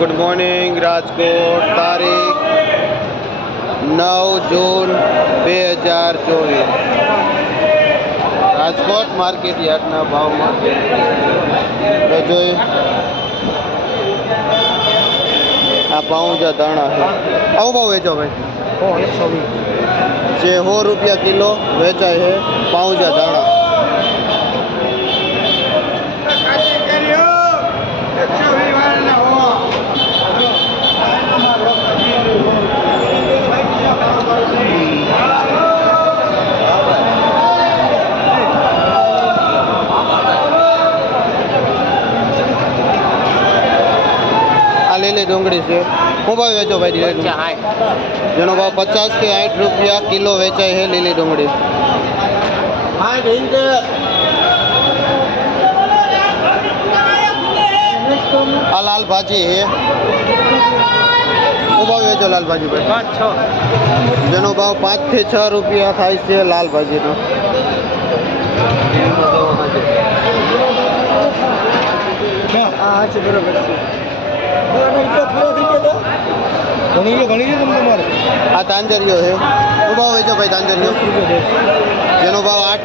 Good morning Rajkot, તારીખ 9 જૂન 2024. Rajkot market યાર્ડના ભાવમાં તો જોઈ આ પાઉંજા ધાણા છે. આવો ભાવ વેચો ભાઈ? 120 જે 100 રૂપિયા કિલો વેચાય છે પાઉંજા ધાણા. આ લીલી ડુંગળી છે. શું ભાવ વેચો ભાઈ? જેનો ભાવ 50 થી 60 રૂપિયા કિલો વેચાય છે લીલી ડુંગળી. આ લાલ ભાજી છે. શું ભાવ વેચો લાલ ભાજી ભાઈ? જેનો ભાવ 5 થી 6 રૂપિયા થાય છે લાલ ભાજીનો. આ તાંજરીઓ છે. શું ભાવ વેચો ભાઈ તાંજરીઓ? જેનો ભાવ 8